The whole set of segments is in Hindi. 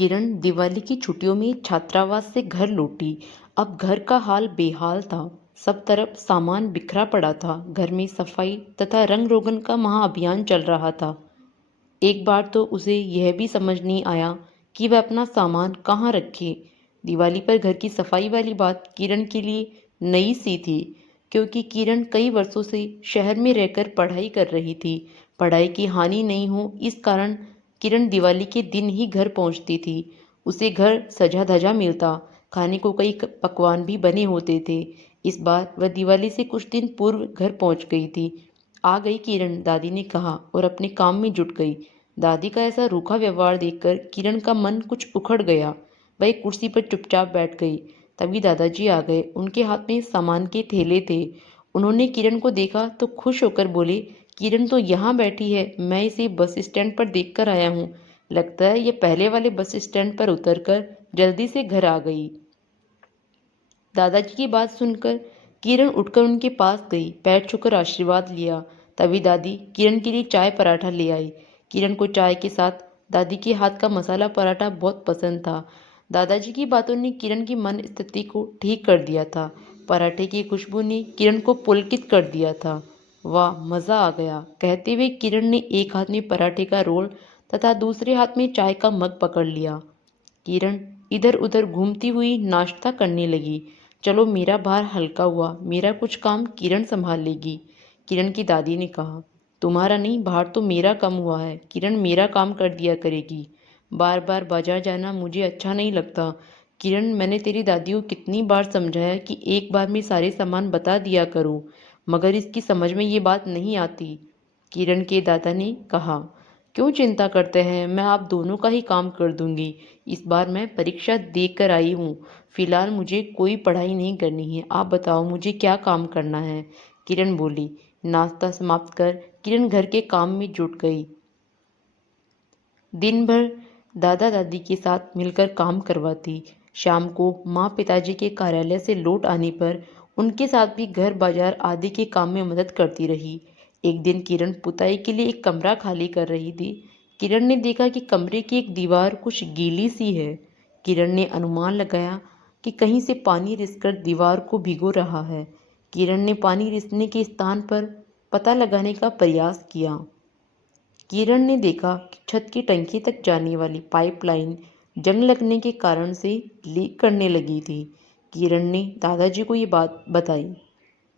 किरण दिवाली की छुट्टियों में छात्रावास से घर लौटी। अब घर का हाल बेहाल था। सब तरफ सामान बिखरा पड़ा था। घर में सफाई तथा रंग रोगन का महाअभियान चल रहा था। एक बार तो उसे यह भी समझ नहीं आया कि वह अपना सामान कहाँ रखे। दिवाली पर घर की सफाई वाली बात किरण के लिए नई सी थी, क्योंकि किरण कई वर्षों से शहर में रहकर पढ़ाई कर रही थी। पढ़ाई की हानि नहीं हो इस कारण किरण दिवाली के दिन ही घर पहुंचती थी। उसे घर सजा धजा मिलता, खाने को कई पकवान भी बने होते थे। इस बार वह दिवाली से कुछ दिन पूर्व घर पहुंच गई थी। आ गई किरण, दादी ने कहा और अपने काम में जुट गई। दादी का ऐसा रूखा व्यवहार देखकर किरण का मन कुछ उखड़ गया। वह एक कुर्सी पर चुपचाप बैठ गई। तभी दादाजी आ गए। उनके हाथ में सामान के थैले थे। उन्होंने किरण को देखा तो खुश होकर बोले, किरण तो यहाँ बैठी है, मैं इसे बस स्टैंड पर देखकर आया हूँ। लगता है ये पहले वाले बस स्टैंड पर उतरकर जल्दी से घर आ गई। दादाजी की बात सुनकर किरण उठकर उनके पास गई, पैर छूकर आशीर्वाद लिया। तभी दादी किरण के लिए चाय पराठा ले आई। किरण को चाय के साथ दादी के हाथ का मसाला पराठा बहुत पसंद था। दादाजी की बातों ने किरण की मन स्थिति को ठीक कर दिया था। पराठे की खुशबू ने किरण को पुलकित कर दिया था। वाह, मज़ा आ गया, कहते हुए किरण ने एक हाथ में पराठे का रोल तथा दूसरे हाथ में चाय का मग पकड़ लिया। किरण इधर उधर घूमती हुई नाश्ता करने लगी। चलो, मेरा भार हल्का हुआ, मेरा कुछ काम किरण संभाल लेगी। किरण की दादी ने कहा, तुम्हारा नहीं, भार तो मेरा कम हुआ है, किरण मेरा काम कर दिया करेगी। बार बार बाजार जाना मुझे अच्छा नहीं लगता। किरण, मैंने तेरी दादी को कितनी बार समझाया कि एक बार में सारे सामान बता दिया करो, मगर इसकी समझ में ये बात नहीं आती। किरण के दादा ने कहा, क्यों चिंता करते हैं, मैं आप दोनों का ही काम कर दूंगी। इस बार मैं परीक्षा दे कर आई हूँ। फिलहाल मुझे कोई पढ़ाई नहीं करनी है। आप बताओ मुझे क्या काम करना है। किरण बोली। नाश्ता समाप्त कर किरण घर के काम में जुट गई। दिन भर दादा दादी के साथ मिलकर काम करवाती। शाम को माँ पिताजी के कार्यालय से लौट आने पर उनके साथ भी घर बाजार आदि के काम में मदद करती रही। एक दिन किरण पुताई के लिए एक कमरा खाली कर रही थी। किरण ने देखा कि कमरे की एक दीवार कुछ गीली सी है। किरण ने अनुमान लगाया कि कहीं से पानी रिसकर दीवार को भिगो रहा है। किरण ने पानी रिसने के स्थान पर पता लगाने का प्रयास किया। किरण ने देखा कि छत की टंकी तक जाने वाली पाइपलाइन जंग लगने के कारण से लीक करने लगी थी। किरण ने दादाजी को ये बात बताई।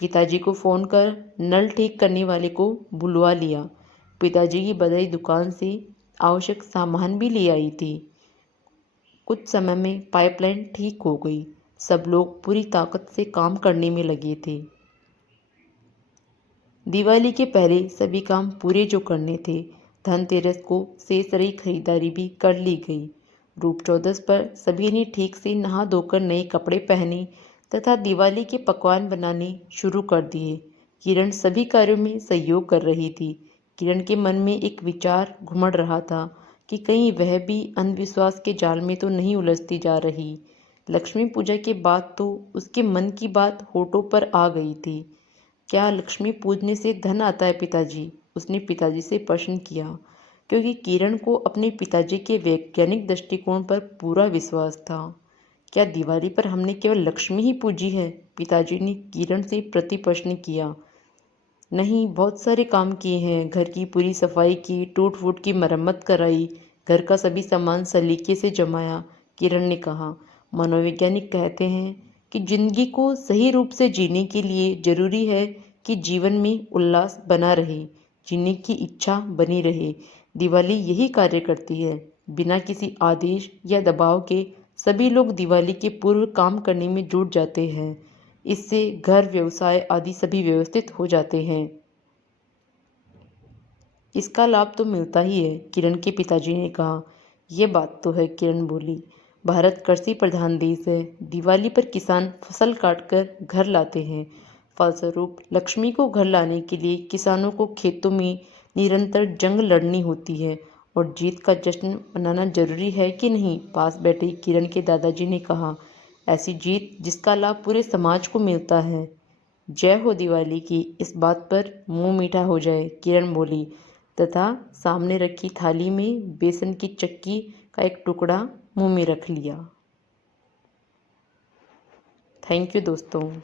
पिताजी को फ़ोन कर नल ठीक करने वाले को बुलवा लिया। पिताजी की बधाई दुकान से आवश्यक सामान भी ले आई थी। कुछ समय में पाइपलाइन ठीक हो गई। सब लोग पूरी ताकत से काम करने में लगे थे। दिवाली के पहले सभी काम पूरे जो करने थे। धनतेरस को शेष रही खरीदारी भी कर ली गई। रूप चौदस पर सभी ने ठीक से नहा धोकर नए कपड़े पहने तथा दिवाली के पकवान बनाने शुरू कर दिए। किरण सभी कार्यों में सहयोग कर रही थी। किरण के मन में एक विचार घुमड़ रहा था कि कहीं वह भी अंधविश्वास के जाल में तो नहीं उलझती जा रही। लक्ष्मी पूजा के बाद तो उसके मन की बात होठों पर आ गई थी। क्या लक्ष्मी पूजने से धन आता है पिताजी? उसने पिताजी से प्रश्न किया, क्योंकि किरण को अपने पिताजी के वैज्ञानिक दृष्टिकोण पर पूरा विश्वास था। क्या दिवाली पर हमने केवल लक्ष्मी ही पूजी है? पिताजी ने किरण से प्रति प्रश्न किया। नहीं, बहुत सारे काम किए हैं। घर की पूरी सफाई की, टूट फूट की मरम्मत कराई, घर का सभी सामान सलीके से जमाया। किरण ने कहा, मनोवैज्ञानिक कहते हैं कि जिंदगी को सही रूप से जीने के लिए जरूरी है कि जीवन में उल्लास बना रहे, जीने की इच्छा बनी रहे। दिवाली यही कार्य करती है। बिना किसी आदेश या दबाव के सभी लोग दिवाली के पूर्व काम करने में जुट जाते हैं। इससे घर, व्यवसाय आदि सभी व्यवस्थित हो जाते हैं। इसका लाभ तो मिलता ही है, किरण के पिताजी ने कहा। यह बात तो है, किरण बोली। भारत कृषि प्रधान देश है। दिवाली पर किसान फसल काटकर घर लाते हैं। फलस्वरूप लक्ष्मी को घर लाने के लिए किसानों को खेतों में निरंतर जंग लड़नी होती है। और जीत का जश्न मनाना जरूरी है कि नहीं? पास बैठे किरण के दादाजी ने कहा, ऐसी जीत जिसका लाभ पूरे समाज को मिलता है। जय हो दिवाली की, इस बात पर मुंह मीठा हो जाए, किरण बोली तथा सामने रखी थाली में बेसन की चक्की का एक टुकड़ा मुंह में रख लिया। थैंक यू दोस्तों।